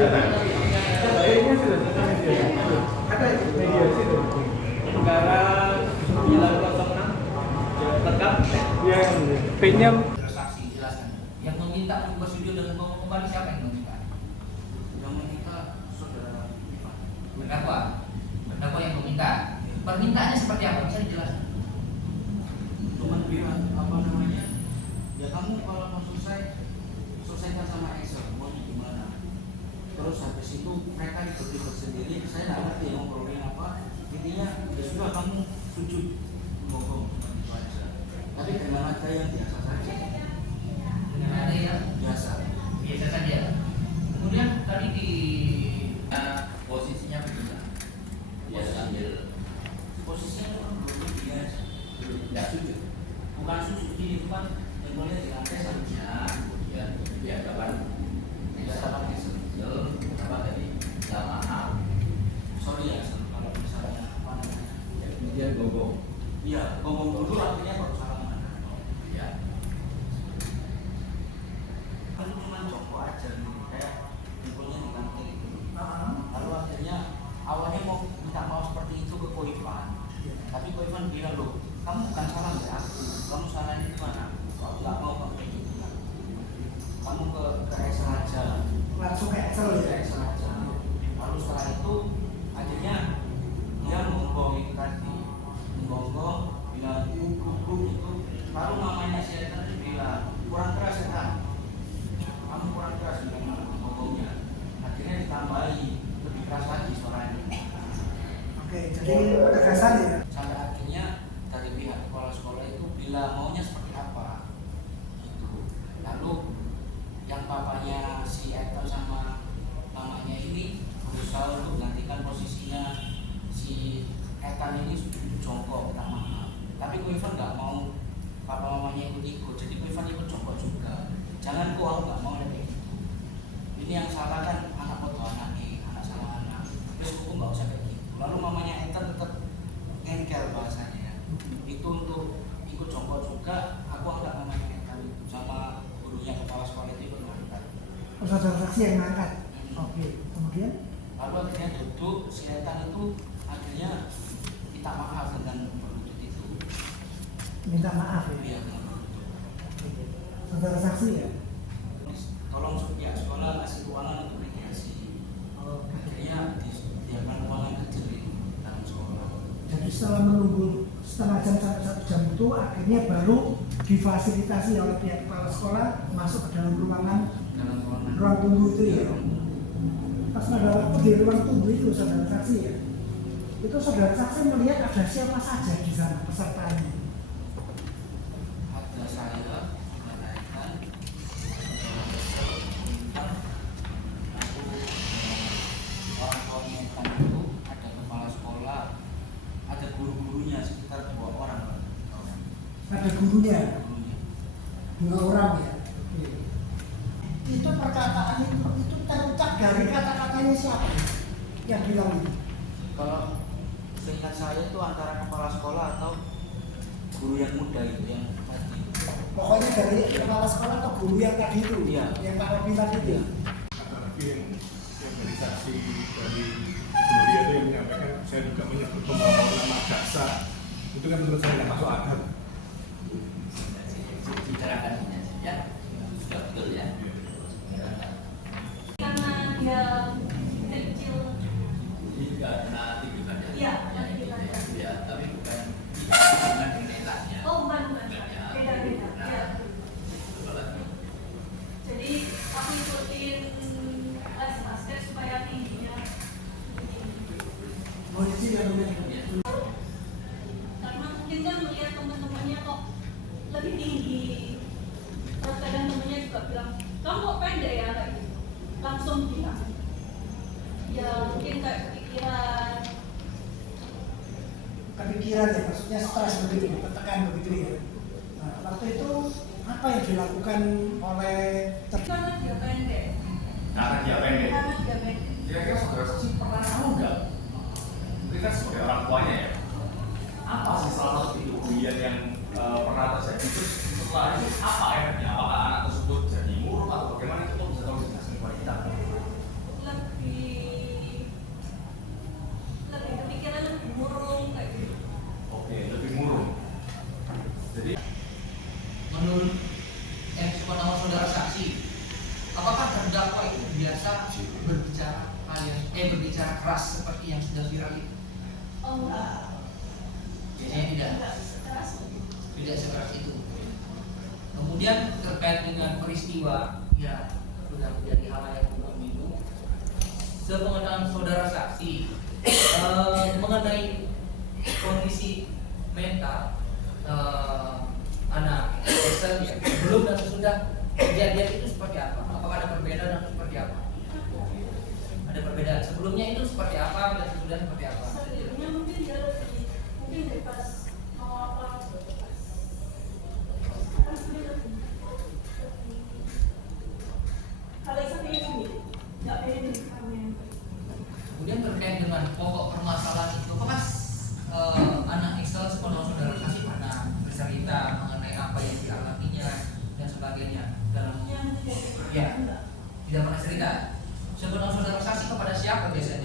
Kayaknya sudah satu media. Ada media situ. Negara 906 lengkap. Ya, P-nya Saksi jelaskan. Yang meminta bersetuju dengan kembali siapa yang meminta? Yang meminta saudara terdakwa. Terdakwa yang meminta. Permintaannya seperti apa? Bisa dijelaskan? Cuman bilang apa namanya? Ya kamu kalau mau selesaikan sama Excel, maunya gimana? Terus habis itu mereka diberi sendiri. Saya nggak ngerti yang ngobrolin apa. Intinya ya sudah kamu sujud ngomong itu aja. Tapi dengan nada yang biasa saja. Dengan nada yang biasa saja. Kemudian tadi di posisinya begini. Ya sambil posisinya itu kan belum biasa, tidak sujud. Bukan sujud ini cuma yang boleh di lantai saja. Kemudian di hadapan apa tadi? Maaf. Sorry ya, kalau misalnya apa namanya? Ya, kemudian gonggong. Iya, gonggong dulu artinya baru salaman. Ya. Kan cuma jongkok aja nih, kayak mukulnya di lantai gitu. Lalu akhirnya awalnya mau minta maaf seperti itu ke Ko Ivan. Tapi Ko Ivan bilang, loh, kamu bukan salah ya aku, kamu salahnya di mana? Aku nggak mau kamu kayak gitu kan. Kamu ke Excel aja. Langsung ke Excel ya? Ke Excel aja. Lalu setelah itu akhirnya dia menggonggong itu tadi, menggonggong bilang guguk itu. Lalu mamanya si Eta bilang kurang keras ya, kamu kurang keras dengan menggonggongnya. Akhirnya ditambahi lebih keras lagi suaranya. Oke, jadi penegasan ya? Sampai akhirnya dari pihak kepala sekolah itu bila maunya seperti apa gitu. Lalu yang papanya si Eta sama mamanya ini berusaha untuk menggantikan posisinya si Eta ini jongkok minta maaf. Tapi Ko Ivan nggak mau papa mamanya ikut-ikut, jadi Ko Ivan ikut jongkok juga. Jangan aku nggak mau kayak gitu. Ini yang salah kan anak foto anaknya, anak sama anak. Terus aku nggak usah kayak gitu. Lalu mamanya Eta tetap ngengkel bahasanya. Itu untuk ikut jongkok juga. Aku angkat mamanya Eta itu sama gurunya kepala sekolah itu ikut angkat. Saudara saksi yang ngangkat. Oke, kemudian Lalu akhirnya duduk, si Etan itu akhirnya minta maaf dengan berlutut itu. minta maaf ya? Iya, dengan berlutut. Oke. Saudara saksi ya? Tolong pihak sekolah kasih ruangan untuk mediasi. Oke. Akhirnya disediakan ruangan kecil di dalam sekolah. Jadi setelah menunggu setengah jam sampai 1 jam itu akhirnya baru difasilitasi oleh pihak kepala sekolah masuk ke dalam ruangan Dalam ruangan. ruang tunggu itu ya? Ruang tunggu. Pas pada waktu di ruang tunggu itu saudara saksi ya? Itu saudara saksi melihat ada siapa saja di sana pesertanya? Ada saya, menaikkan, aku orang tuanya Etan itu, ada kepala sekolah, ada guru-gurunya sekitar 2 orang. Ada gurunya, Gurunya. 2 orang ya? Oke. Itu perkataan itu terucap dari kata-katanya siapa yang bilang itu? Kalau seingat saya itu antara kepala sekolah atau guru yang muda itu yang tadi. Pokoknya dari kepala sekolah atau guru yang tadi itu, Iya. yang Pak Robi tadi itu. Iya. apalagi yang dari saksi dari Gloria itu yang menyampaikan saya juga menyebut pembawa nama jaksa itu kan menurut saya nggak masuk akal. Bicarakan ini aja ya. Sudah betul ya. Karena dia kecil, Karena itu kan iya, nanti kita ya, tapi bukan dengan nilainya. oh bukan, beda-beda, ya. Jadi aku ikutin les basket supaya tingginya Polisi yang bilang. karena mungkin kan melihat teman-temannya kok lebih tinggi, terus kadang temennya juga bilang kamu kok pendek ya kayak gitu, langsung bilang ya mungkin kayak kepikiran. Kepikiran ya, maksudnya stres begitu, tertekan begitu ya. Nah, waktu itu apa yang dilakukan oleh Karena dia pendek, Karena dia pendek. karena dia pendek. Kira-kira saudara saksi pernah tahu nggak? Kita sebagai orang tuanya ya. Apa sih salah satu kejadian yang pernah terjadi? Terus setelah itu apa efeknya? Apakah anak tersebut jadi murung atau bagaimana? Itu bisa tolong dijelaskan kepada kita. Lebih saudara saksi, apakah terdakwa itu biasa berbicara keras seperti yang sudah viral itu? Oh enggak. Biasanya tidak sekeras itu. Kemudian terkait dengan peristiwa yang sudah menjadi hal yang pemilu, sepengetahuan saudara saksi mengenai kondisi mental anak Excel ya, sebelum dan sesudah kejadian itu seperti apa? Apakah ada perbedaan atau seperti apa? Ada perbedaan. Sebelumnya itu seperti apa dan sesudah seperti apa? Sebelumnya mungkin dia mungkin dari pas mau apa kalau sampai ini nggak pengen kami. Kemudian terkait dengan pokok permasalahan itu, apakah anak Excel sepengetahuan saudara saksi pernah bercerita mengenai apa yang dialaminya dan sebagainya dalam Yang ya tidak pernah cerita. Sepengetahuan saudara saksi kepada siapa biasanya